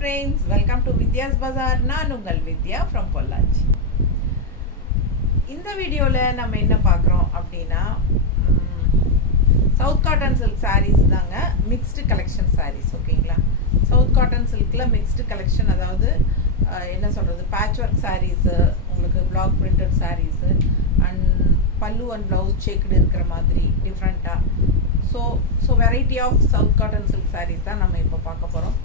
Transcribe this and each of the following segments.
friends, welcome to Vidya's Bazaar. நான் உங்கள் வித்யா from Pollachi. இந்த வீடியோவில் நம்ம என்ன பார்க்குறோம் அப்படின்னா சவுத் காட்டன் சில்க் சாரீஸ் தாங்க, மிக்ஸ்டு கலெக்ஷன் சாரீஸ். ஓகேங்களா, சவுத் காட்டன் சில்கில் மிக்ஸ்டு கலெக்ஷன், அதாவது என்ன சொல்கிறது, பேட்ச் ஒர்க் சாரீஸு, உங்களுக்கு block printed sarees and pallu and blouse checked இருக்கிற மாதிரி டிஃப்ரெண்ட்டாக. So variety of south cotton silk saris தான் நம்ம இப்போ பார்க்க போகிறோம்.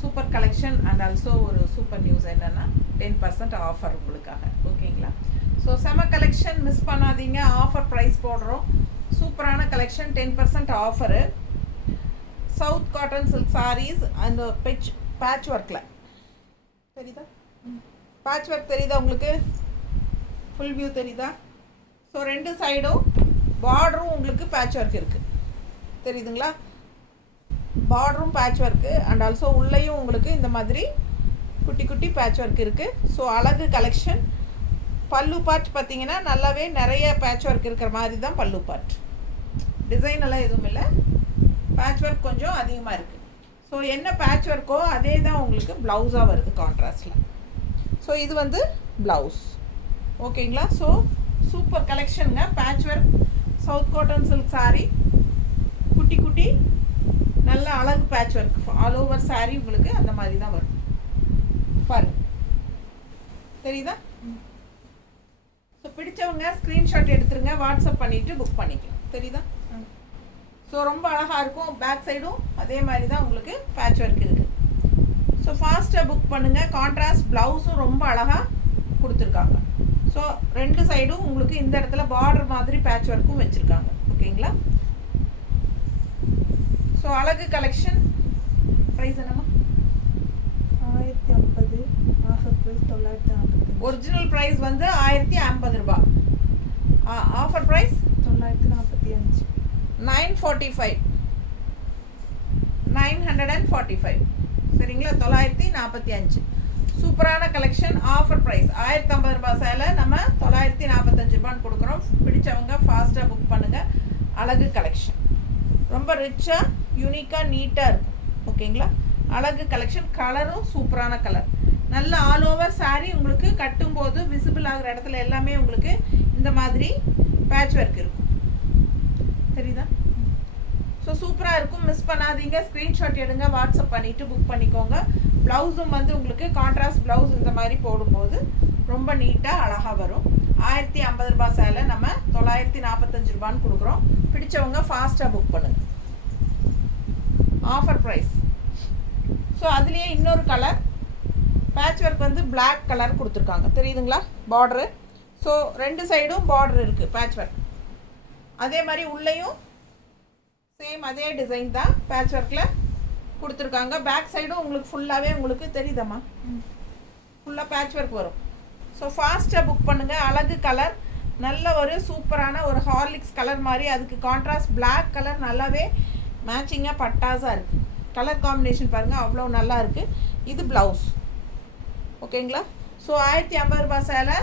சூப்பர் கலெக்ஷன் அண்ட் ஆல்சோ ஒரு சூப்பர் நியூஸ் என்னென்னா 10% ஆஃபர் உங்களுக்காக. ஓகேங்களா, ஸோ செம கலெக்ஷன், மிஸ் பண்ணாதீங்க. ஆஃபர் ப்ரைஸ் போடுறோம், சூப்பரான collection, 10% offer. South cotton silk sarees அந்த பேட்ச் ஒர்க்கில் தெரியுதா, பேட்ச் ஒர்க் தெரியுதா உங்களுக்கு, ஃபுல் வியூ தெரியுதா? ஸோ ரெண்டு சைடும் பார்டரும் உங்களுக்கு பேட்ச் ஒர்க் இருக்குது, தெரியுதுங்களா? பார்டரும் பேட்ச் ஒர்க்கு அண்ட் ஆல்சோ உள்ளேயும் உங்களுக்கு இந்த மாதிரி குட்டி குட்டி பேட்ச் ஒர்க் இருக்குது. ஸோ அழகு கலெக்ஷன். பல்லு பார்ட் பார்த்தீங்கன்னா நல்லாவே நிறைய பேட்ச் ஒர்க் இருக்கிற மாதிரி தான் பல்லு பார்ட். டிசைன் எல்லாம் எதுவும் இல்லை, பேட்ச் ஒர்க் கொஞ்சம் அதிகமாக இருக்குது. ஸோ என்ன பேட்ச் ஒர்க்கோ அதே தான் உங்களுக்கு ப்ளவுஸாக வருது கான்ட்ராஸ்டில். ஸோ இது வந்து ப்ளவுஸ். ஓகேங்களா, ஸோ சூப்பர் கலெக்ஷனுங்க. Patch work south cotton silk sari, குட்டி குட்டி நல்ல அழகு patch work all over sari உங்களுக்கு அந்த மாதிரி தான் வரும். பாருங்க, தெரியுதா? ஸோ பிடிச்சவங்க ஸ்க்ரீன்ஷாட் எடுத்துருங்க, வாட்ஸ்அப் பண்ணிவிட்டு புக் பண்ணிக்கலாம். தெரியுதா? ஸோ ரொம்ப அழகாக இருக்கும். பேக் சைடும் அதே மாதிரி தான் உங்களுக்கு பேட்ச் ஒர்க் இருக்குது. ஸோ ஃபாஸ்ட்டாக புக் பண்ணுங்கள். கான்ட்ராஸ்ட் ப்ளவுஸும் ரொம்ப அழகாக கொடுத்துருக்காங்க. ஸோ ரெண்டு சைடும் உங்களுக்கு இந்த இடத்துல பார்டர் மாதிரி பேட்ச் ஒர்க்கும் வச்சுருக்காங்க. ஓகேங்களா, ஸோ அழகு கலெக்ஷன். ப்ரைஸ் என்னம்மா? 1050, ஆஃபர் ப்ரைஸ் 940. ஒரிஜினல் ப்ரைஸ் வந்து 1050 ரூபாய், ஆஃபர் ப்ரைஸ் 945. 945, 945. சரிங்களா, 945. சூப்பரான கலெக்ஷன். ஆஃபர் ப்ரைஸ் 1050 ரூபாய் சேலை நம்ம 945 ரூபான்னு கொடுக்குறோம். பிடிச்சவங்க ஃபாஸ்ட்டாக புக் பண்ணுங்கள். அழகு கலெக்ஷன் ரொம்ப ரிச்சாக யூனிக்காக நீட்டாக இருக்கும். ஓகேங்களா, அழகு கலெக்ஷன். கலரும் சூப்பரான கலர், நல்ல ஆல் ஓவர் சாரீ. உங்களுக்கு கட்டும்போது விசிபிள் ஆகிற இடத்துல எல்லாமே உங்களுக்கு இந்த மாதிரி பேட்ச் ஒர்க் இருக்கும், தெரியுதா? ஸோ சூப்பராக இருக்கும், மிஸ் பண்ணாதீங்க. ஸ்க்ரீன்ஷாட் எடுங்க, வாட்ஸ்அப் பண்ணிவிட்டு புக் பண்ணிக்கோங்க. ப்ளவுஸும் வந்து உங்களுக்கு கான்ட்ராஸ்ட் ப்ளவுஸ் இந்த மாதிரி போடும்போது ரொம்ப நீட்டாக அழகாக வரும். 1050 ரூபாய் சேலை நம்ம 945 ரூபான்னு கொடுக்குறோம். பிடிச்சவங்க ஃபாஸ்ட்டாக புக் பண்ணுங்கள். Offer price. ஸோ அதுலேயே இன்னொரு கலர் பேட்ச் ஒர்க் வந்து பிளாக் கலர் கொடுத்துருக்காங்க, தெரியுதுங்களா? பார்டரு. ஸோ ரெண்டு சைடும் பார்டர் இருக்குது பேட்ச் ஒர்க். அதே மாதிரி உள்ளேயும் சேம் அதே டிசைன் தான் பேட்ச் ஒர்க்கில் கொடுத்துருக்காங்க. பேக் சைடும் உங்களுக்கு ஃபுல்லாகவே உங்களுக்கு தெரியுதம்மா, ஃபுல்லாக பேட்ச் ஒர்க் வரும். ஸோ ஃபாஸ்ட்டாக புக் பண்ணுங்கள். அழகு கலர், நல்ல ஒரு சூப்பரான ஒரு ஹார்லிக்ஸ் கலர் மாதிரி, அதுக்கு கான்ட்ராஸ்ட் பிளாக் கலர் நல்லாவே மேட்சிங்காக பட்டாஸாக இருக்குது. கலர் காம்பினேஷன் பாருங்கள், அவ்வளோ நல்லா இருக்குது. இது ப்ளவுஸ். ஓகேங்களா, ஸோ 1050 ரூபாய் சேலை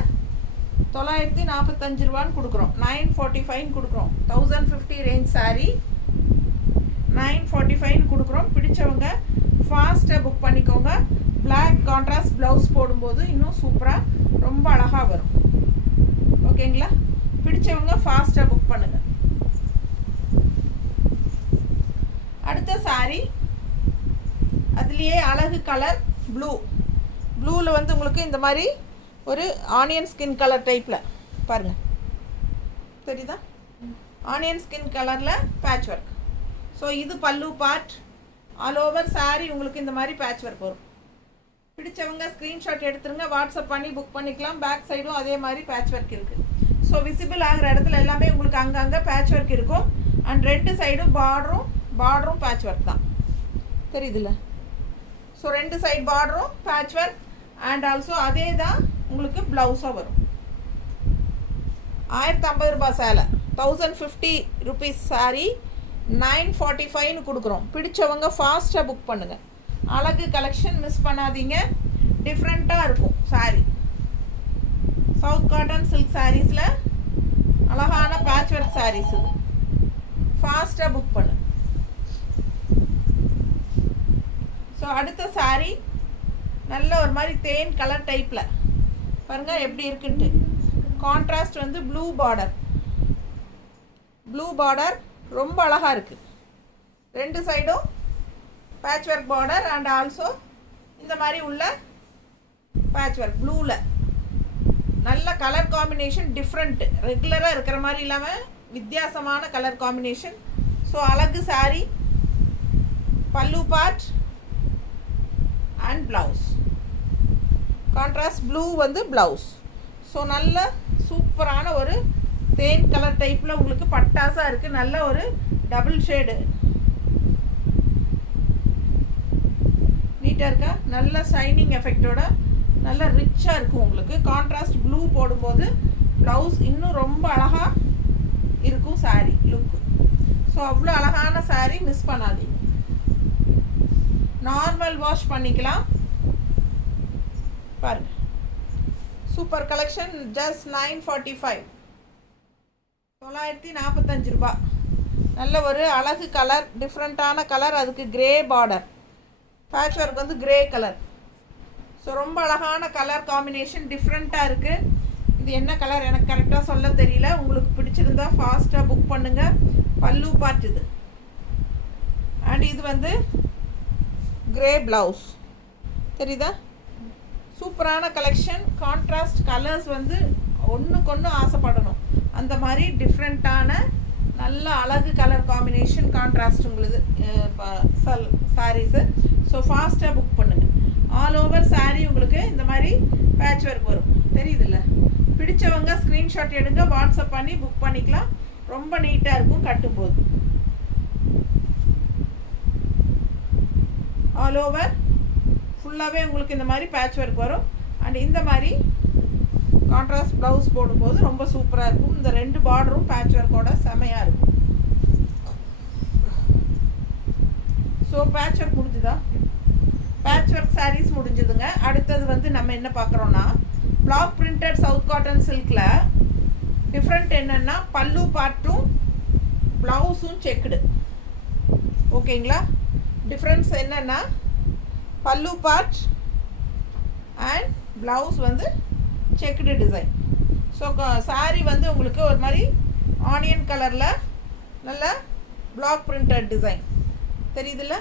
945 ரூபான்னு கொடுக்குறோம். 945 கொடுக்குறோம். 1050 ரேஞ்ச் சாரீ 945 கொடுக்குறோம். பிடிச்சவங்க ஃபாஸ்ட்டாக புக் பண்ணிக்கோங்க. பிளாக் கான்ட்ராஸ்ட் ப்ளவுஸ் போடும்போது இன்னும் சூப்பராக ரொம்ப அழகாக வரும். ஓகேங்களா, பிடிச்சவங்க ஃபாஸ்ட்டாக புக் பண்ணுங்கள். அடுத்த சாரீ அதுலேயே அழகு கலர் ப்ளூவில் வந்து உங்களுக்கு இந்த மாதிரி ஒரு ஆனியன் ஸ்கின் கலர் டைப்பில் பாருங்கள், தெரியுதா? ஆனியன் ஸ்கின் கலரில் பேட்ச் ஒர்க். ஸோ இது பல்லு பார்ட். ஆல் ஓவர் சாரீ உங்களுக்கு இந்த மாதிரி பேட்ச் ஒர்க் வரும். பிடிச்சவங்க ஸ்க்ரீன்ஷாட் எடுத்துருங்க, வாட்ஸ்அப் பண்ணி புக் பண்ணிக்கலாம். பேக் சைடும் அதே மாதிரி பேட்ச் ஒர்க் இருக்குது. ஸோ விசிபிள் ஆகிற இடத்துல எல்லாமே உங்களுக்கு அங்கங்கே பேட்ச் ஒர்க் இருக்கும். அண்ட் ரெண்டு சைடும் பார்டரும் பேட்ச் ஒர்க் தான், தெரியுதுல்ல? ஸோ ரெண்டு சைடு பார்டரும் பேட்ச் ஒர்க் அண்ட் ஆல்சோ அதே தான் உங்களுக்கு ப்ளவுஸாக வரும். 1050 ரூபாய் சேலை 1050 ருபீஸ் சாரீ 945 கொடுக்குறோம். பிடிச்சவங்க ஃபாஸ்ட்டாக புக் பண்ணுங்கள். அழகு கலெக்ஷன், மிஸ் பண்ணாதீங்க. டிஃப்ரெண்ட்டாக இருக்கும் சாரீ. சவுத் காட்டன் சில்க் சாரீஸில் அழகான பேட்ச் ஒர்க் சாரீஸ் இது. ஃபாஸ்ட்டாக புக் பண்ணு. ஸோ அடுத்த சாரீ நல்ல ஒரு மாதிரி தேன் கலர் டைப்பில் பாருங்கள் எப்படி இருக்குன்ட்டு. கான்ட்ராஸ்ட் வந்து ப்ளூ பார்டர் ரொம்ப அழகாக இருக்குது. ரெண்டு சைடும் patch work border and also இந்த மாதிரி உள்ள பேட்ச் ஒர்க் ப்ளூவில் நல்ல கலர் காம்பினேஷன், டிஃப்ரெண்ட், ரெகுலராக இருக்கிற மாதிரி இல்லாமல் வித்தியாசமான கலர் காம்பினேஷன். ஸோ அழகு சாரி, பல்லு part and blouse. Contrast blue வந்து ப்ளவுஸ். ஸோ நல்ல சூப்பரான ஒரு தேன் கலர் டைப்பில் உங்களுக்கு பட்டாசாக இருக்குது. நல்ல ஒரு டபுள் ஷேடு நீட்டாக இருக்கா, நல்ல ஷைனிங் எஃபெக்டோட நல்ல ரிச்சாக இருக்கும் உங்களுக்கு. கான்ட்ராஸ்ட் ப்ளூ போடும்போது ப்ளவுஸ் இன்னும் ரொம்ப அழகாக இருக்கும் சாரீ லுக்கு. ஸோ அவ்வளோ அழகான சாரீ, மிஸ் பண்ணாதீங்க. நார்மல் வாஷ் பண்ணிக்கலாம். பாருங்க, சூப்பர் கலெக்ஷன். ஜஸ்ட் 945, 945 ரூபா. நல்ல ஒரு அழகு கலர், டிஃப்ரெண்ட்டான கலர், அதுக்கு கிரே பார்டர், பேட்ச் ஒர்க் வந்து கிரே கலர். ஸோ ரொம்ப அழகான கலர் காம்பினேஷன், டிஃப்ரெண்ட்டாக இருக்குது. இது என்ன கலர் எனக்கு கரெக்டாக சொல்ல தெரியல. உங்களுக்கு பிடிச்சிருந்தா ஃபாஸ்ட்டாக புக் பண்ணுங்கள். பல்லு பார்ட் இது. அண்ட் இது வந்து கிரே ப்ளவுஸ். தெரியுதா? சூப்பரான கலெக்ஷன். கான்ட்ராஸ்ட் கலர்ஸ் வந்து ஒன்றுக்கு ஒன்று ஆசைப்படணும். அந்த மாதிரி டிஃப்ரெண்ட்டான நல்ல அழகு கலர் காம்பினேஷன், கான்ட்ராஸ்ட் உங்களுக்கு சாரீஸு. ஸோ ஃபாஸ்ட்டாக புக் பண்ணுங்கள். ஆல் ஓவர் சாரீ உங்களுக்கு இந்த மாதிரி பேட்ச் ஒர்க் வரும். தெரியுதுல்ல? பிடிச்சவங்க ஸ்க்ரீன்ஷாட் எடுங்க, வாட்ஸ்அப் பண்ணி புக் பண்ணிக்கலாம். ரொம்ப நீட்டாக இருக்கும் கட்டும்போது. ஆல் ஓவர் ஃபுல்லாகவே உங்களுக்கு இந்த மாதிரி பேட்ச் ஒர்க் வரும். அண்ட் இந்த மாதிரி கான்ட்ராஸ்ட் ப்ளவுஸ் போடும்போது ரொம்ப சூப்பராக இருக்கும். இந்த ரெண்டு பார்டரும் பேட்ச் ஒர்க்கோட செமையாக இருக்கும். ஸோ பேட்ச் ஒர்க் முடிஞ்சுதா? பேட்ச் ஒர்க் சாரீஸ் முடிஞ்சதுங்க. அடுத்தது வந்து நம்ம என்ன பார்க்குறோன்னா, பிளாக் பிரிண்டட் சவுத் காட்டன் சில்கில் டிஃப்ரெண்ட் என்னென்னா பல்லு பார்ட்டும் ப்ளவுஸும் செக்குடு. ஓகேங்களா? டிஃப்ரென்ஸ் என்னென்னா பல்லு பார்ட் அண்ட் ப்ளவுஸ் வந்து செக்குடு டிசைன். ஸோ சாரீ வந்து உங்களுக்கு ஒரு மாதிரி ஆனியன் கலரில் நல்ல பிளாக் பிரிண்டட் டிசைன். தெரியுதுல்ல?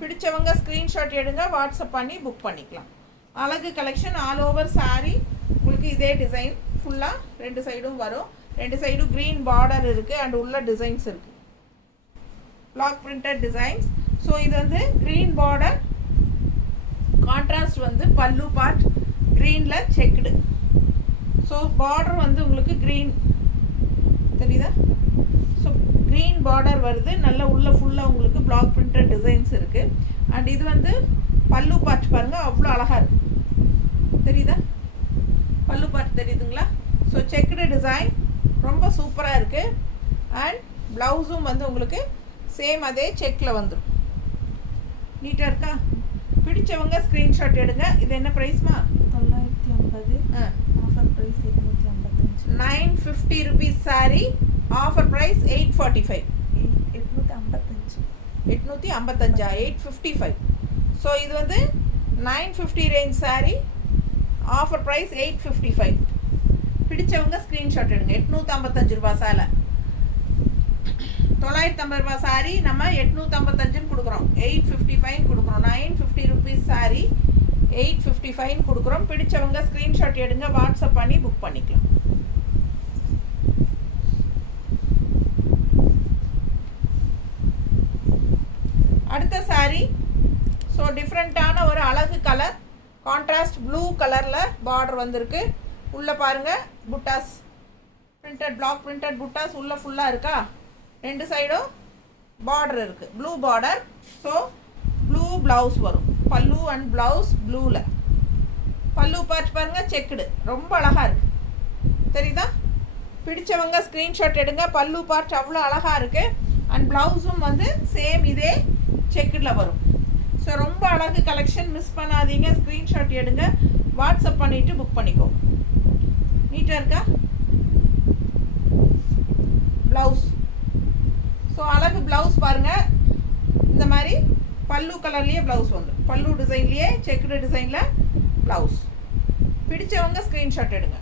பிடிச்சவங்க ஸ்க்ரீன்ஷாட் எடுங்க, வாட்ஸ்அப் பண்ணி புக் பண்ணிக்கலாம். அழகு கலெக்ஷன். ஆல் ஓவர் சாரீ உங்களுக்கு இதே டிசைன் ஃபுல்லாக ரெண்டு சைடும் வரும். ரெண்டு சைடும் க்ரீன் பார்டர் இருக்குது அண்ட் உள்ள டிசைன்ஸ் இருக்குது, பிளாக் பிரிண்டட் டிசைன்ஸ். ஸோ இது வந்து க்ரீன் பார்டர், கான்ட்ராஸ்ட் வந்து பல்லு பார்ட் க்ரீனில் செக்குடு. ஸோ பார்டர் வந்து உங்களுக்கு க்ரீன் தெரியுதா? ஸோ க்ரீன் பார்டர் வருது. நல்ல உள்ள ஃபுல்லாக உங்களுக்கு பிளாக் பிரிண்டட் டிசைன்ஸ் இருக்குது. அண்ட் இது வந்து பல்லு பார்ட் பாருங்கள், அவ்வளோ அழகாக இருக்குது. தெரியுதா? பல்லு பார்ட் தெரியுதுங்களா? ஸோ செக்குடு டிசைன் ரொம்ப சூப்பராக இருக்குது. அண்ட் ப்ளவுஸும் வந்து உங்களுக்கு சேம் அதே செக்கில் வந்துடும். நீட்டாக இருக்கா? பிடிச்சவங்க ஸ்க்ரீன்ஷாட் எடுங்க. இது என்ன ப்ரைஸ்மா? 950. Offer price 855. 950 rupees saree. Offer price 845. 855. 855. So இது வந்து 950 ரேஞ்ச் சாரீ. Offer price 855. பிடிச்சவங்க ஸ்க்ரீன்ஷாட் எடுங்க. 855 ரூபா சேலை. 950 ரூபா சாரீ நம்ம 855 கொடுக்குறோம். 855 கொடுக்குறோம். 950 ருபீஸ் சாரீ 855 கொடுக்குறோம். பிடிச்சவங்க ஸ்க்ரீன்ஷாட் எடுங்க, வாட்ஸ்அப் பண்ணி புக் பண்ணிக்கலாம். அடுத்த சாரீ ஸோ டிஃப்ரெண்ட்டான ஒரு அழகு கலர், கான்ட்ராஸ்ட் ப்ளூ கலரில் பார்டர் வந்திருக்கு. உள்ளே பாருங்கள் புட்டாஸ், பிரிண்டட் பிளாக் பிரிண்டட் புட்டாஸ் உள்ளே ஃபுல்லாக இருக்கா? ரெண்டு சைடும் பார்டர் இருக்குது, blue border. So blue blouse வரும். பல்லு அண்ட் ப்ளவுஸ் ப்ளூவில். பல்லு பார்ட் பாருங்கள் செக்குடு, ரொம்ப அழகாக இருக்குது. தெரியுதா? பிடிச்சவங்க ஸ்க்ரீன்ஷாட் எடுங்க. பல்லு பார்ட் அவ்வளோ அழகாக இருக்குது. அண்ட் ப்ளவுஸும் வந்து சேம் இதே செக்குடில் வரும். ஸோ ரொம்ப அழகு கலெக்ஷன், மிஸ் பண்ணாதீங்க. ஸ்க்ரீன்ஷாட் எடுங்க, வாட்ஸ்அப் பண்ணிவிட்டு புக் பண்ணிக்கோ. நீட்டாக இருக்கா? ப்ளவுஸ். ஸோ அழகு ப்ளவுஸ் பாருங்கள், இந்த மாதிரி பல்லு கலர்லேயே ப்ளவுஸ் வந்துடும். பல்லு டிசைன்லேயே செக்குடு டிசைனில் ப்ளவுஸ். பிடிச்சவங்க ஸ்க்ரீன்ஷாட் எடுங்க.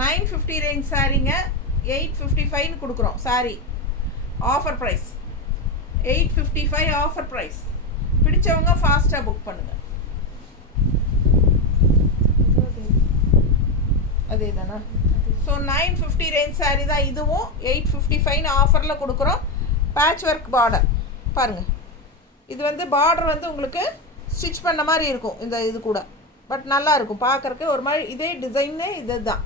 950 ரேஞ்ச் சாரீங்க 855 கொடுக்குறோம். Sorry offer price 855 offer price. பிடிச்சவங்க ஃபாஸ்ட்டாக புக் பண்ணுங்கள். அதே தானே? ஸோ 950 ரேஞ்ச் சாரீ தான் இதுவும். 855 ஆஃபரில் கொடுக்குறோம். பேட்ச் ஒர்க் பார்டர் பாருங்கள். இது வந்து பார்டர் வந்து உங்களுக்கு ஸ்டிச் பண்ண மாதிரி இருக்கும் இந்த இது கூட. பட் நல்லா இருக்கும் பார்க்குறக்கு. ஒரு மாதிரி இதே டிசைனே இது தான்.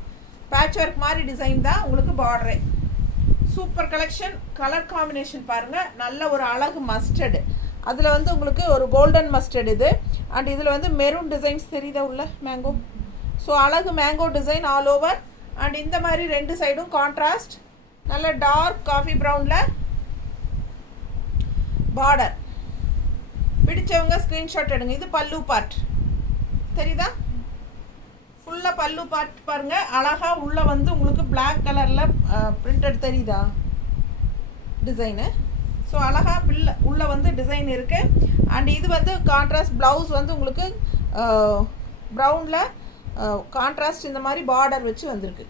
பேட்ச் ஒர்க் மாதிரி டிசைன் தான் உங்களுக்கு பார்டரே. Super collection. கலர் காம்பினேஷன் பாருங்கள். நல்ல ஒரு அழகு மஸ்டர்டு. அதில் வந்து உங்களுக்கு ஒரு கோல்டன் மஸ்டர்ட் இது. அண்ட் இதில் வந்து மெரூன் டிசைன்ஸ் தெரியுதா உள்ள மேங்கோ. ஸோ அழகு mango design all over. And இந்த மாதிரி ரெண்டு சைடும் கான்ட்ராஸ்ட் நல்ல டார்க் காஃபி ப்ரௌனில் பார்டர். பிடிச்சவங்க ஸ்க்ரீன்ஷாட் எடுங்க. இது பல்லு பார்ட் தெரியுதா? ஃபுல்லாக பல்லு பார்ட் பாருங்கள். அழகாக உள்ளே வந்து உங்களுக்கு பிளாக் கலரில் பிரிண்டட் தெரியுதா டிசைனு. ஸோ அழகாக உள்ளே வந்து டிசைன் இருக்குது. அண்ட் இது வந்து கான்ட்ராஸ்ட் ப்ளவுஸ் வந்து உங்களுக்கு ப்ரௌனில் கான்ட்ராஸ்ட் இந்த மாதிரி பார்டர் வச்சு வந்திருக்கு.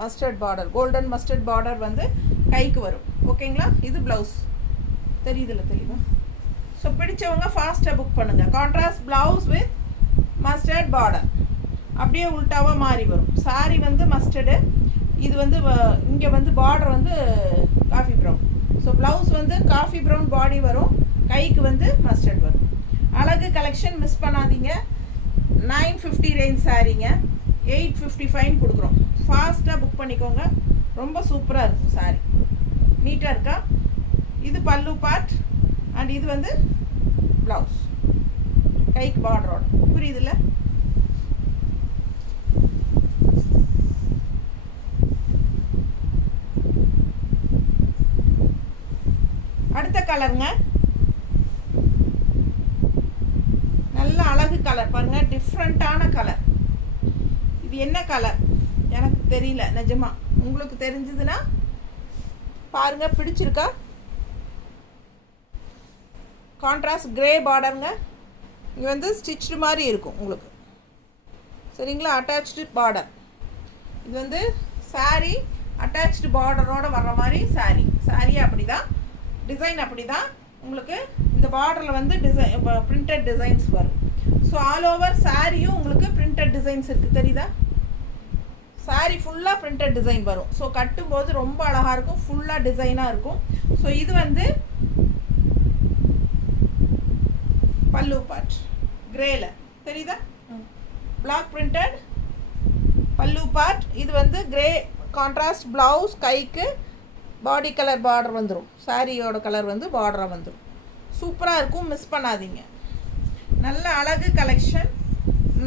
Mustard border, golden mustard border வந்து கைக்கு வரும். ஓகேங்களா? இது ப்ளவுஸ் தெரியுதுல்ல தெளிவா? ஸோ பிடிச்சவங்க ஃபாஸ்ட்டாக புக் பண்ணுங்கள். Contrast blouse with mustard border. அப்படியே உல்ட்டாவாக மாறி வரும். சாரி வந்து மஸ்டர்டு. இது வந்து இங்கே வந்து பார்டர் வந்து காஃபி ப்ரௌன். ஸோ ப்ளவுஸ் வந்து காஃபி ப்ரௌன் பாடி வரும். கைக்கு வந்து மஸ்டர்ட் வரும். அழகு கலெக்ஷன் மிஸ் பண்ணாதீங்க. 950 ரேஞ்ச் சாரீங்க 855 கொடுக்குறோம். ஃபாஸ்ட்டாக புக் பண்ணிக்கோங்க. ரொம்ப சூப்பராக இருக்கும் சாரி. நீட்டாக இருக்கா? இது பல்லு பார்ட். அண்ட் இது வந்து ப்ளவுஸ் கைக்கு பார்டரோட. புரியுதுல்ல? அடுத்த கலருங்க. நல்ல அழகு கலர் பாருங்க. டிஃப்ரெண்ட்டான கலர். இது என்ன கலர் எனக்கு தெரியல நிஜமா. உங்களுக்கு தெரிஞ்சதுன்னா பாருங்க. பிடிச்சிருக்கா? கான்ட்ராஸ்ட் கிரே பார்டருங்க. இங்கே வந்து ஸ்டிச்சு மாதிரி இருக்கும் உங்களுக்கு. சரிங்களா? Attach border. இது வந்து சாரீ அட்டாச்சு பார்டரோடு வர்ற மாதிரி சாரீ. சாரீ அப்படி தான், டிசைன் அப்படி தான் உங்களுக்கு. இந்த பார்டரில் வந்து டிசைன் பிரிண்டட் டிசைன்ஸ் வரும். ஸோ ஆல் ஓவர் சாரியும் உங்களுக்கு பிரிண்டட் டிசைன்ஸ் இருக்குது தெரியுதா? சாரீ ஃபுல்லாக பிரிண்டட் டிசைன் வரும். ஸோ கட்டும்போது ரொம்ப அழகாக இருக்கும். ஃபுல்லாக டிசைனாக இருக்கும். ஸோ இது வந்து பல்லு பார்ட் கிரேல தெரியுதா? பிளாக் பிரிண்டட் பல்லு பார்ட். இது வந்து கிரே கான்ட்ராஸ்ட் ப்ளவுஸ். கைக்கு பாடி கலர் பார்டர் வந்துடும். சாரியோட கலர் வந்து பார்டராக வந்துடும். சூப்பராக இருக்கும். மிஸ் பண்ணாதீங்க. நல்ல அழகு கலெக்ஷன்.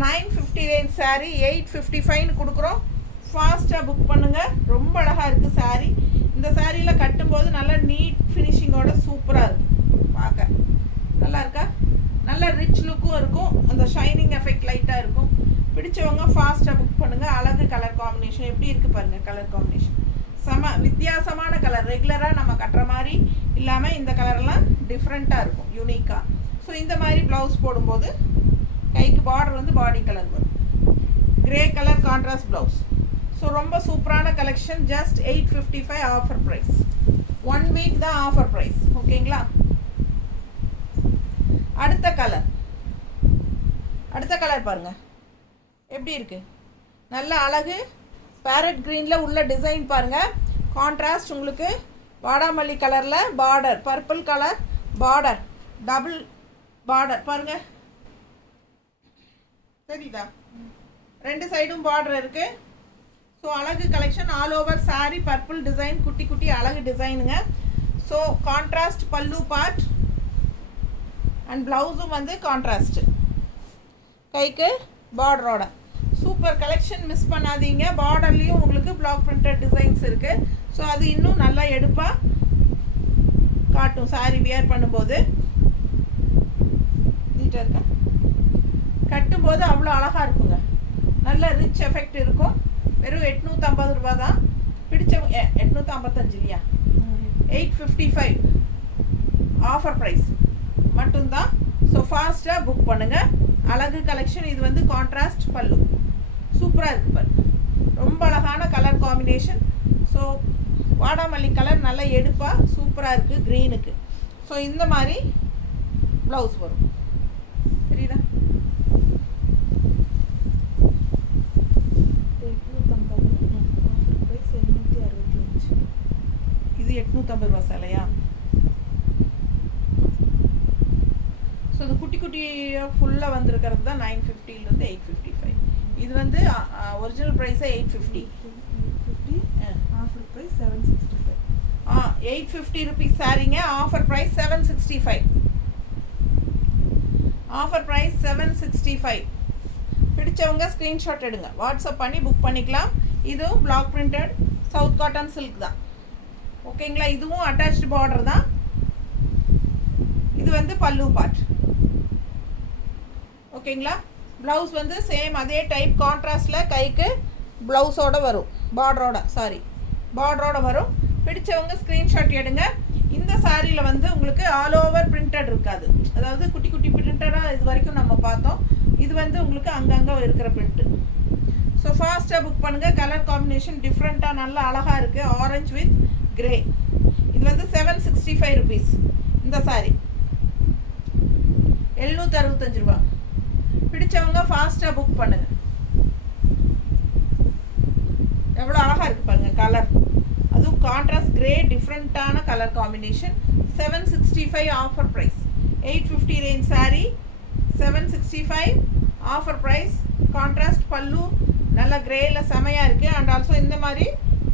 950 ரேஞ்ச் சாரீ 855 கொடுக்குறோம். ஃபாஸ்ட்டாக புக் பண்ணுங்கள். ரொம்ப அழகாக இருக்குது சாரீ. இந்த சாரியில் கட்டும்போது நல்லா நீட் ஃபினிஷிங்கோட சூப்பராக இருக்கும். பார்க்க நல்லா இருக்கா? நல்ல ரிச் லுக்கும் இருக்கும். அந்த ஷைனிங் எஃபெக்ட் லைட்டாக இருக்கும். பிடிச்சவங்க ஃபாஸ்ட்டாக புக் பண்ணுங்கள். அழகு கலர் காம்பினேஷன் எப்படி இருக்குது பாருங்கள். கலர் காம்பினேஷன் செம வித்தியாசமான கலர். ரெகுலராக நம்ம கட்டுற மாதிரி இல்லாமல் இந்த கலர்லாம் டிஃப்ரெண்ட்டாக இருக்கும், யூனிக்காக. ஸோ இந்த மாதிரி ப்ளவுஸ் போடும்போது கைக்கு பார்டர் வந்து பாடி கலர் வரும். Grey colour contrast blouse. So ரொம்ப சூப்பரான collection. Just 855 offer price. 1 week தான் ஆஃபர் ப்ரைஸ். ஓகேங்களா? அடுத்த கலர் பாருங்க எப்படி இருக்கு. நல்ல அழகு பேரட் கிரீனில் உள்ள டிசைன் பாருங்க. கான்ட்ராஸ்ட் உங்களுக்கு வாடாமல்லி கலரில் border, purple colour border, double border பாருங்க தெரியுதா? ரெண்டு சைடும் பார்டர் இருக்கு. ஸோ அழகு collection. All over sorry purple design. குட்டி குட்டி அழகு டிசைனுங்க. ஸோ கான்ட்ராஸ்ட் பல்லு பார்ட் அண்ட் ப்ளவுஸும் வந்து கான்ட்ராஸ்ட் கைக்கு பார்டரோட. Super collection. மிஸ் பண்ணாதீங்க. பார்டர்லேயும் உங்களுக்கு பிளாக் பிரிண்டட் டிசைன்ஸ் இருக்குது. ஸோ அது இன்னும் நல்லா எடுப்பாக காட்டும் சாரி வியர் பண்ணும்போது. நீட்டாக இருக்கா? கட்டும்போது அவ்வளோ அழகாக இருக்குங்க. நல்ல ரிச் எஃபெக்ட் இருக்கும். வெறும் 850 ரூபா தான். பிடிச்சவங்க 855 இல்லையா? 855 ஆஃபர் ப்ரைஸ் மட்டும்தான். ஸோ ஸோ ஃபாஸ்ட்டாக புக் பண்ணுங்கள். அழகு கலெக்ஷன். இது வந்து கான்ட்ராஸ்ட் பல்லு, சூப்பராக இருக்குது பாருங்க, ரொம்ப அழகான கலர் காம்பினேஷன். ஸோ வாடாமல்லி கலர் நல்லா எடுப்பாக சூப்பராக இருக்குது க்ரீனுக்கு. ஸோ இந்த மாதிரி ப்ளவுஸ் வரும், தெரியுதா? இது 850 ரூபா சேலையா? ஸோ இது குட்டி குட்டியாக ஃபுல்லாக வந்திருக்கிறது தான் 950லேருந்து 855. இது வந்து ஒரிஜினல் ப்ரைஸே 850. Offer price 765. 850 ருபீஸ் சாரீங்க. Offer price 765. Offer price 765. பிடிச்சவங்க ஸ்க்ரீன்ஷாட் எடுங்க, வாட்ஸ்அப் பண்ணி புக் பண்ணிக்கலாம். இதுவும் block printed south cotton silk தான், ஓகேங்களா? இதுவும் அட்டாச்டு பார்டர் தான். இது வந்து பல்லு பார்ட், ஓகேங்களா? ப்ளவுஸ் வந்து சேம் அதே டைப் கான்ட்ராஸ்டில் கைக்கு ப்ளவுஸோட வரும், பார்டரோட வரும். பிடிச்சவங்க ஸ்க்ரீன்ஷாட் எடுங்க. இந்த சாரியில் வந்து உங்களுக்கு ஆல் ஓவர் பிரிண்டட் இருக்காது, அதாவது குட்டி குட்டி பிரிண்டடாக இது வரைக்கும் நம்ம பார்த்தோம். இது வந்து உங்களுக்கு அங்கங்கே இருக்கிற பிரிண்ட்டு. ஸோ ஃபாஸ்ட்டாக புக் பண்ணுங்கள். கலர் காம்பினேஷன் டிஃப்ரெண்ட்டாக நல்லா அழகாக இருக்குது, ஆரஞ்சு வித் கிரே. இது வந்து 765 ருபீஸ். இந்த சாரி 765 ரூபா. பிடிச்சவங்க ஃபாஸ்ட்டாக புக் பண்ணுங்கள். எவ்வளோ அழகாக இருக்குது பாருங்கள் கலர், அதுவும் கான்ட்ராஸ்ட் கிரே, டிஃப்ரெண்ட்டான colour combination. 765 offer price. 850 range saree 765 offer price. Contrast pallu நல்ல கிரேயில் செமையாக இருக்குது. அண்ட் ஆல்சோ இந்த மாதிரி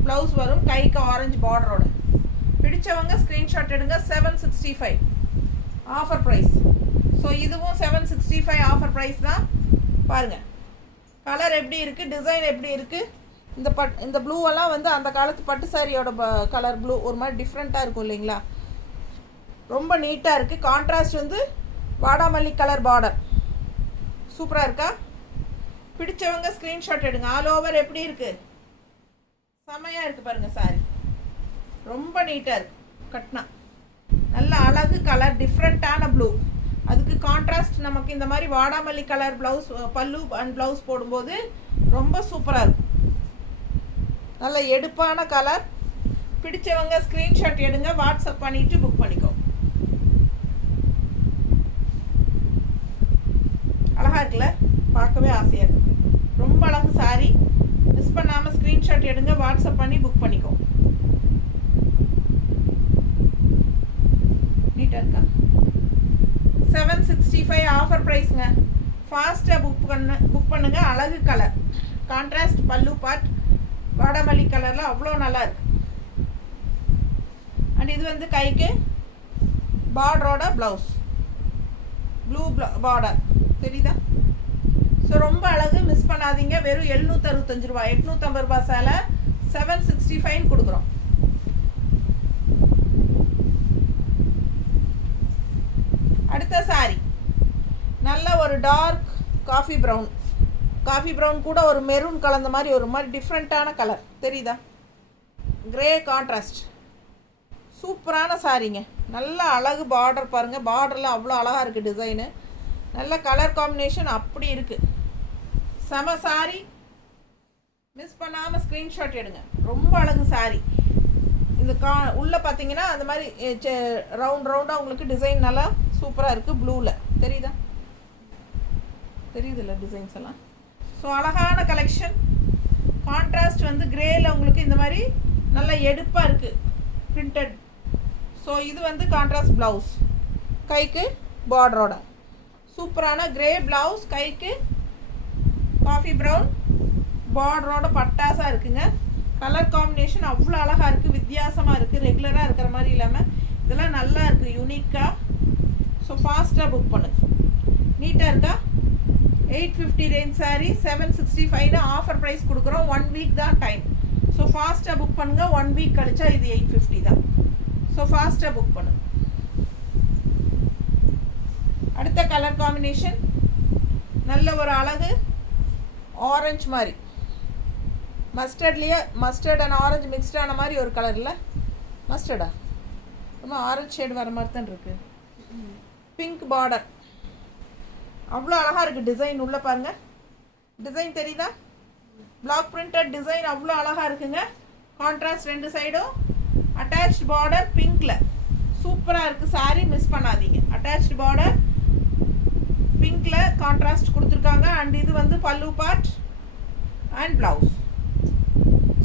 ப்ளவுஸ் வரும் கைக்கு ஆரஞ்சு பார்டரோட. பிடிச்சவங்க ஸ்க்ரீன்ஷாட் எடுங்க. 765 ஆஃபர் ப்ரைஸ். ஸோ இதுவும் 765 ஆஃபர் ப்ரைஸ் தான். பாருங்கள் கலர் எப்படி இருக்குது, டிசைன் எப்படி இருக்குது. இந்த ப்ளூவெல்லாம் வந்து அந்த காலத்து பட்டு சாரியோட கலர் ப்ளூ ஒரு மாதிரி டிஃப்ரெண்ட்டாக இருக்கும் இல்லைங்களா? ரொம்ப நீட்டாக இருக்குது. கான்ட்ராஸ்ட் வந்து வாடாமல்லி கலர் பார்டர், சூப்பராக இருக்கா? பிடிச்சவங்க ஸ்க்ரீன்ஷாட் எடுங்க. ஆல் ஓவர் எப்படி இருக்குது, செமையாக இருக்குது பாருங்கள் சாரி, ரொம்ப நீட்டாக இருக்குது. கட்னா நல்ல அழகு கலர், டிஃப்ரெண்ட்டான ப்ளூ. அதுக்கு கான்ட்ராஸ்ட் நமக்கு இந்த மாதிரி வாடாமல்லி கலர் ப்ளவுஸ் பல்லு அண்ட் ப்ளவுஸ் போடும்போது ரொம்ப சூப்பராக இருக்கும். நல்ல எடுப்பான கலர். பிடிச்சவங்க ஸ்க்ரீன்ஷாட் எடுங்க, வாட்ஸ்அப் பண்ணிவிட்டு புக் பண்ணிக்கோ. அழகாக இருக்குல்ல, பார்க்கவே ஆசையாக இருக்கு. ரொம்ப அழகு சாரி. மிஸ் பண்ணாமல் ஸ்க்ரீன்ஷாட் எடுங்க, வாட்ஸ்அப் பண்ணி புக் பண்ணிக்கோ. நீட்டாக இருக்கா? 765 ஆஃபர் ப்ரைஸுங்க. ஃபாஸ்ட்டாக புக் பண்ணுங்க. அழகு கலர், கான்ட்ராஸ்ட் பல்லு பார்ட் வாடாமல்லி கலரில் அவ்வளோ நல்லா இருக்கு. அண்ட் இது வந்து கைக்கு பார்டரோட ப்ளவுஸ், ப்ளூ பார்டர், தெரியுதா? ஸோ ரொம்ப அழகு, மிஸ் பண்ணாதீங்க. வெறும் 765 ரூபா. 850 ரூபா சேலை 765 கொடுக்குறோம். அடுத்த சாரி நல்ல ஒரு டார்க் காஃபி ப்ரௌன் கூட ஒரு மெரூன் கலந்த மாதிரி ஒரு மாதிரி டிஃப்ரெண்ட்டான கலர், தெரியுதா? கிரே கான்ட்ராஸ்ட், சூப்பரான சாரீங்க. நல்ல அழகு பார்டர் பாருங்கள், பார்டரில் அவ்வளோ அழகாக இருக்குது டிசைனு. நல்ல கலர் காம்பினேஷன் அப்படி இருக்குது, செம சாரி. மிஸ் பண்ணாமல் ஸ்க்ரீன்ஷாட் எடுங்க. ரொம்ப அழகு சாரி. இந்த உள்ளே பார்த்தீங்கன்னா அந்த மாதிரி ரவுண்டாக உங்களுக்கு டிசைன் நல்லா சூப்பராக இருக்குது ப்ளூவில், தெரியுதுல்ல டிசைன்ஸ் எல்லாம். ஸோ அழகான கலெக்ஷன். கான்ட்ராஸ்ட் வந்து கிரேயில் உங்களுக்கு இந்த மாதிரி நல்லா எடுப்பாக இருக்குது பிரிண்டட். ஸோ இது வந்து கான்ட்ராஸ்ட் ப்ளவுஸ், கைக்கு பார்டரோட சூப்பரான கிரே ப்ளவுஸ், கைக்கு காஃபி ப்ரௌன் பார்டரோட பட்டாசாக இருக்குங்க. கலர் காம்பினேஷன் அவ்வளோ அழகாக இருக்குது, வித்தியாசமாக இருக்குது, ரெகுலராக இருக்கிற மாதிரி இல்லாமல் இதெல்லாம் நல்லா இருக்குது, யூனிக்காக. ஸோ ஃபாஸ்ட்டாக புக் பண்ணுங்க. நீட்டாக இருக்கா? 850 ரேஞ்ச் சாரி 765 ஆஃபர் ப்ரைஸ் கொடுக்குறோம். 1 வீக் தான் டைம். ஸோ ஃபாஸ்ட்டாக புக் பண்ணுங்கள். 1 வீக் கழிச்சா இது 850 தான். ஸோ ஃபாஸ்ட்டாக புக் பண்ணுங்க. அடுத்த கலர் காம்பினேஷன் நல்ல ஒரு அழகு ஆரஞ்சு மாதிரி, மஸ்டர்ட் அண்ட் ஆரஞ்சு மிக்ஸ்டான மாதிரி ஒரு கலர். இல்லை மஸ்டர்டா, ரொம்ப ஆரஞ்சு ஷேடு வர மாதிரி தான் இருக்குது. பிங்க் பார்டர், அவ்வளோ அழகாக இருக்குது டிசைன். உள்ளே பாருங்கள், டிசைன் தெரியுதா? பிளாக் பிரிண்டட் டிசைன் அவ்வளோ அழகாக இருக்குங்க. கான்ட்ராஸ்ட் 2 சைடும். அட்டாச்ட் பார்டர் பிங்க்கில் சூப்பராக இருக்குது சாரீ, மிஸ் பண்ணாதீங்க. அட்டாச்ட் பார்டர் பிங்க்கில் கான்ட்ராஸ்ட் கொடுத்துருக்காங்க. அண்ட் இது வந்து பல்லு part and blouse.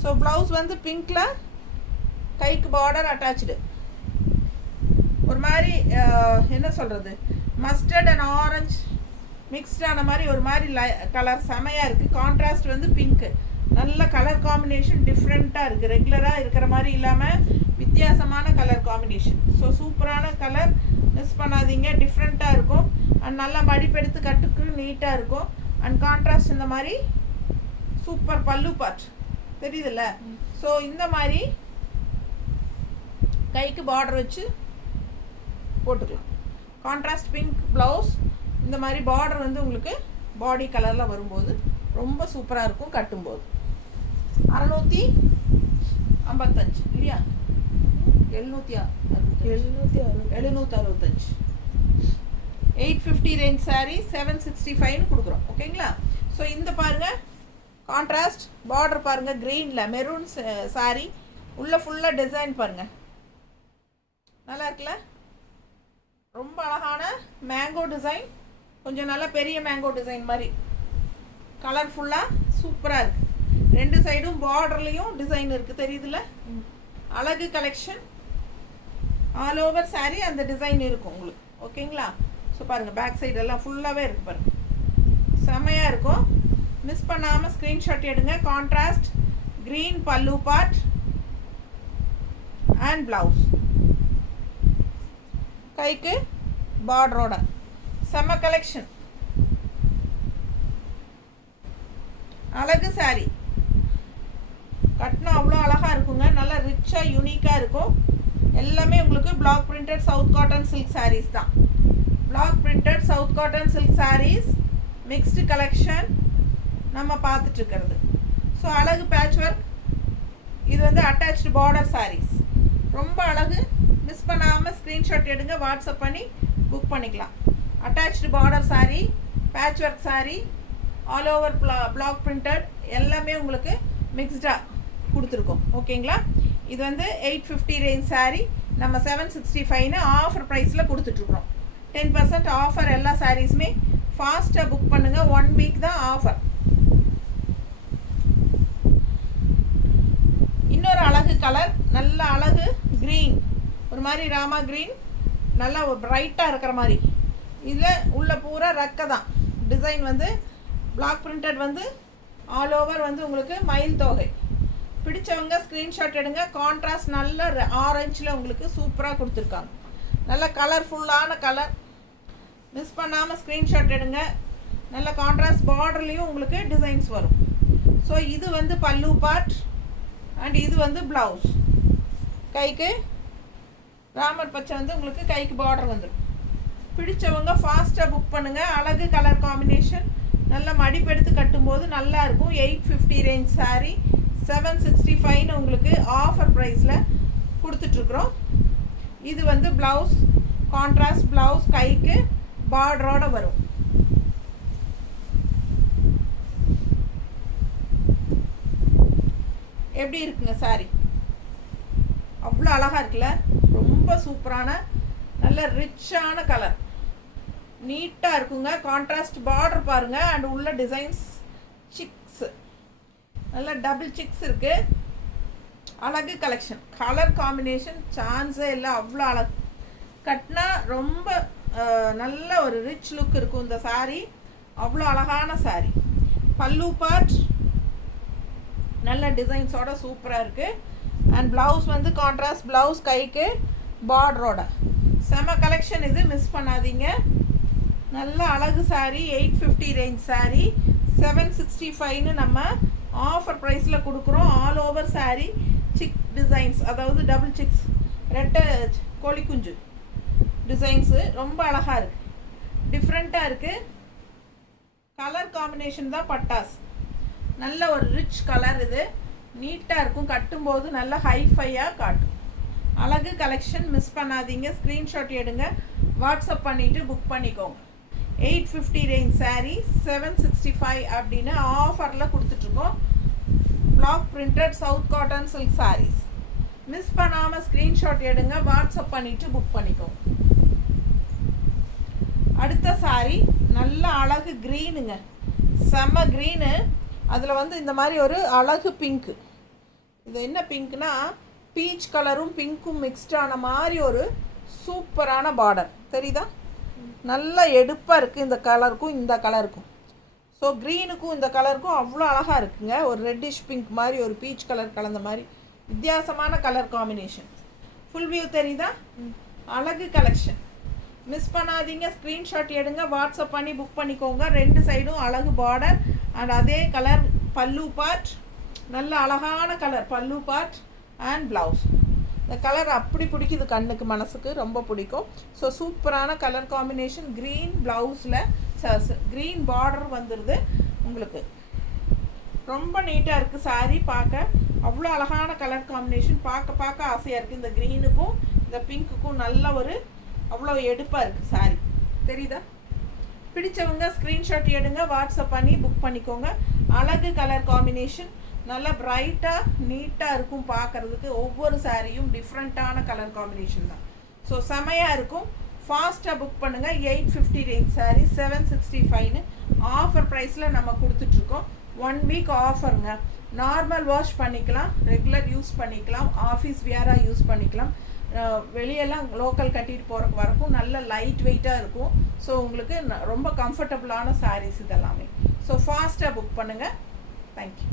So blouse வந்து பிங்க்கில், கைக்கு பார்டர் அட்டாச்சு. ஒரு மாதிரி என்ன சொல்கிறது, மஸ்டர்ட் அண்ட் ஆரஞ்ச் மிக்ஸ்டான மாதிரி ஒரு மாதிரி கலர் செமையாக இருக்குது. கான்ட்ராஸ்ட் வந்து பிங்க்கு, நல்ல கலர் காம்பினேஷன், டிஃப்ரெண்ட்டாக இருக்குது. ரெகுலராக இருக்கிற மாதிரி இல்லாமல் வித்தியாசமான கலர் காம்பினேஷன். ஸோ சூப்பரான கலர், மிஸ் பண்ணாதீங்க. டிஃப்ரெண்ட்டாக இருக்கும் அண்ட் நல்லா மடிப்பெடுத்து கட்டுக்கு நீட்டாக இருக்கும். அண்ட் கான்ட்ராஸ்ட் இந்த மாதிரி சூப்பர் பல்லு பார்ட் தெரியுதுல்ல? ஸோ இந்த மாதிரி கைக்கு பார்டர் வச்சு போட்டுக்கலாம். கான்ட்ராஸ்ட் பிங்க் ப்ளவுஸ், இந்த மாதிரி பார்டர் வந்து உங்களுக்கு பாடி கலரில் வரும்போது ரொம்ப சூப்பராக இருக்கும் கட்டும்போது. 655 இல்லையா? 765 850 ரேஞ்ச் சாரீ 765 கொடுக்குறோம். ஓகேங்களா? ஸோ இந்த பாருங்கள் கான்ட்ராஸ்ட் பார்டர் பாருங்கள், க்ரீனில் மெரூன் சாரீ, உள்ளே ஃபுல்லாக டிசைன் பாருங்கள், நல்லா இருக்குல்ல? ரொம்ப அழகான மேங்கோ டிசைன், கொஞ்சம் நல்லா பெரிய மேங்கோ டிசைன் மாதிரி கலர்ஃபுல்லாக சூப்பராக இருக்குது. 2 சைடும் பார்டர்லேயும் டிசைன் இருக்குது, தெரியுதுல்ல? அழகு கலெக்ஷன். ஆல் ஓவர் சாரீ அந்த டிசைன் இருக்கும் உங்களுக்கு. ஓகேங்களா? ஸோ பாருங்கள், பேக் சைடு எல்லாம் ஃபுல்லாகவே இருக்குது பாருங்கள், செமையாக இருக்கும். மிஸ் பண்ணாமல் ஸ்க்ரீன்ஷாட் எடுங்க. கான்ட்ராஸ்ட் க்ரீன் பல்லு பார்ட் அண்ட் ப்ளவுஸ், கைக்கு பார்டரோட செம்ம கலெக்ஷன். அழகு சாரி கட்டினா அவ்வளோ அழகாக இருக்குங்க. நல்லா ரிச்சாக யூனிக்காக இருக்கும். எல்லாமே உங்களுக்கு block printed south cotton silk saris தான். Block printed south cotton silk saris mixed collection நம்ம பார்த்துட்ருக்கிறது. ஸோ அழகு பேட்ச் ஒர்க், இது வந்து அட்டாச்டு பார்டர் சாரீஸ், ரொம்ப அழகு. மிஸ் பண்ணாமல் ஸ்க்ரீன்ஷாட் எடுங்க, வாட்ஸ்அப் பண்ணி புக் பண்ணிக்கலாம். Attached border saree, patch work saree, all over block printed எல்லாமே உங்களுக்கு மிக்ஸ்டாக கொடுத்துருக்கோம். ஓகேங்களா? இது வந்து 850 ரேஞ்ச் சாரீ நம்ம 765 ஆஃபர் ப்ரைஸில் கொடுத்துட்ருக்குறோம். 10% ஆஃபர். எல்லா சாரீஸுமே ஃபாஸ்ட்டாக புக் பண்ணுங்கள், 1 வீக் தான் ஆஃபர். இன்னொரு அழகு கலர், நல்ல அழகு க்ரீன், ஒரு மாதிரி ராமா க்ரீன், நல்லா பிரைட்டாக இருக்கிற மாதிரி. இதில் உள்ள பூரா ரெக்கை தான் டிசைன் வந்து பிளாக் பிரிண்டட் வந்து ஆல் ஓவர் வந்து உங்களுக்கு மயில் தொகை. பிடிச்சவங்க ஸ்க்ரீன்ஷாட் எடுங்க. கான்ட்ராஸ்ட் நல்ல ஆரஞ்சில் உங்களுக்கு சூப்பராக கொடுத்துருக்காங்க, நல்ல கலர்ஃபுல்லான கலர். மிஸ் பண்ணாமல் ஸ்க்ரீன்ஷாட் எடுங்க. நல்ல கான்ட்ராஸ்ட் பார்டர்லேயும் உங்களுக்கு டிசைன்ஸ் வரும். ஸோ இது வந்து பல்லு பார்ட் அண்ட் இது வந்து ப்ளவுஸ். கைக்கு ராமர் பச்சை வந்து உங்களுக்கு கைக்கு பார்டர் வந்துடும். பிடிச்சவங்க ஃபாஸ்ட்டாக புக் பண்ணுங்கள். அழகு கலர் காம்பினேஷன், நல்ல மடிப்பெடுத்து கட்டும்போது நல்லா இருக்கும். 850 ரேஞ்ச் சாரீ 765 உங்களுக்கு ஆஃபர் ப்ரைஸில் கொடுத்துட்ருக்குறோம். இது வந்து ப்ளவுஸ், கான்ட்ராஸ்ட் ப்ளவுஸ், கைக்கு பார்டரோட வரும். எப்படி இருக்குங்க சாரி? அவ்வளோ அழகாக இருக்குல்ல? ரொம்ப சூப்பரான நல்ல ரிச்சான கலர், நீட்டாக இருக்குங்க. கான்ட்ராஸ்ட் பார்டர் பாருங்கள் அண்ட் உள்ள டிசைன்ஸ் சிக்ஸ், நல்ல டபுள் சிக்ஸ் இருக்குது. அழகு கலெக்ஷன், கலர் காம்பினேஷன் சான்ஸே இல்லை, அவ்வளோ அழகு. கட்டினா ரொம்ப நல்ல ஒரு ரிச் லுக் இருக்கும் இந்த சாரீ. அவ்வளோ அழகான சாரீ. பல்லு பார்ட் நல்ல டிசைன்ஸோட சூப்பராக இருக்குது. அண்ட் ப்ளவுஸ் வந்து கான்ட்ராஸ்ட் ப்ளவுஸ், கைக்கு பார்டரோட செம கலெக்ஷன். இது மிஸ் பண்ணாதீங்க. நல்ல அழகு சாரீ, 850 ரேஞ்ச் சாரீ 765 நம்ம ஆஃபர் ப்ரைஸில் கொடுக்குறோம். All over saree chick designs, அதாவது டபுள் சிக்ஸ், ரெட்டை கோழி குஞ்சு டிசைன்ஸு ரொம்ப அழகாக இருக்குது, டிஃப்ரெண்ட்டாக இருக்குது. கலர் காம்பினேஷன் தான் பட்டாஸ். நல்ல ஒரு ரிச் கலர், இது நீட்டாக இருக்கும். கட்டும்போது நல்ல ஹைஃபையாக காட்டும். அழகு கலெக்ஷன் மிஸ் பண்ணாதீங்க. ஸ்க்ரீன்ஷாட் எடுங்க, வாட்ஸ்அப் பண்ணிவிட்டு புக் பண்ணிக்கோங்க. 850 ரேஞ்ச் saree 765 அப்படின்னு ஆஃபரில் கொடுத்துட்ருக்கோம். Block printed south cotton silk sarees. Miss பண்ணாமல் ஸ்க்ரீன்ஷாட் எடுங்க, வாட்ஸ்அப் பண்ணிவிட்டு புக் பண்ணிக்கோங்க. அடுத்த saree நல்ல அழகு க்ரீனுங்க, செம்ம க்ரீனு. அதில் வந்து இந்த மாதிரி ஒரு அழகு பிங்க்கு. இது என்ன பிங்க்னா பீச் கலரும் பிங்க்கும் மிக்ஸ்டான மாதிரி ஒரு சூப்பரான பார்டர் தெரியுதா? நல்லா எடுப்பாக இருக்குது இந்த கலருக்கும் இந்த கலருக்கும். ஸோ க்ரீனுக்கும் இந்த கலருக்கும் அவ்வளோ அழகாக இருக்குங்க. ஒரு ரெட்டிஷ் பிங்க் மாதிரி ஒரு பீச் கலர் கலந்த மாதிரி வித்தியாசமான கலர் காம்பினேஷன். ஃபுல் வியூ தெரியுதா? அழகு கலெக்ஷன். மிஸ் பண்ணாதீங்க, ஸ்க்ரீன்ஷாட் எடுங்க, வாட்ஸ்அப் பண்ணி புக் பண்ணிக்கோங்க. ரெண்டு சைடும் அழகு பார்டர் அண்ட் அதே கலர் பல்லு பார்ட். நல்ல அழகான கலர் பல்லு பார்ட் அண்ட் ப்ளவுஸ். இந்த கலர் அப்படி பிடிக்குது கண்ணுக்கு மனசுக்கு ரொம்ப பிடிக்கும். ஸோ சூப்பரான கலர் காம்பினேஷன். க்ரீன் ப்ளவுஸில் க்ரீன் பார்டர் வந்துடுது உங்களுக்கு. ரொம்ப நீட்டாக இருக்குது saree பார்க்க. அவ்வளோ அழகான கலர் காம்பினேஷன். பார்க்க ஆசையாக இருக்குது. இந்த க்ரீனுக்கும் இந்த பிங்க்குக்கும் நல்ல ஒரு அவ்வளோ எடுப்பாக இருக்குது saree தெரியுதா? பிடிச்சவங்க ஸ்க்ரீன்ஷாட் எடுங்க, வாட்ஸ்அப் பண்ணி புக் பண்ணிக்கோங்க. அழகு கலர் காம்பினேஷன். நல்லா பிரைட்டாக நீட்டாக இருக்கும் பார்க்குறதுக்கு. ஒவ்வொரு சாரியும் டிஃப்ரெண்ட்டான கலர் காம்பினேஷன் தான். ஸோ செமையாக இருக்கும். ஃபாஸ்ட்டாக புக் பண்ணுங்கள். 850 ரேஞ்ச் saree 765ன்னு ஆஃபர் ப்ரைஸில் நம்ம கொடுத்துட்ருக்கோம். 1 வீக் ஆஃபருங்க. நார்மல் வாஷ் பண்ணிக்கலாம், ரெகுலர் யூஸ் பண்ணிக்கலாம், ஆஃபீஸ் வியராக யூஸ் பண்ணிக்கலாம். வெளியெல்லாம் லோக்கல் கட்டிட்டு போகிறக்கு வரைக்கும் நல்ல லைட் வெயிட்டாக இருக்கும். ஸோ உங்களுக்கு ரொம்ப கம்ஃபர்டபுளான sarees இதெல்லாமே. ஸோ ஃபாஸ்ட்டாக புக் பண்ணுங்கள். தேங்க்யூ.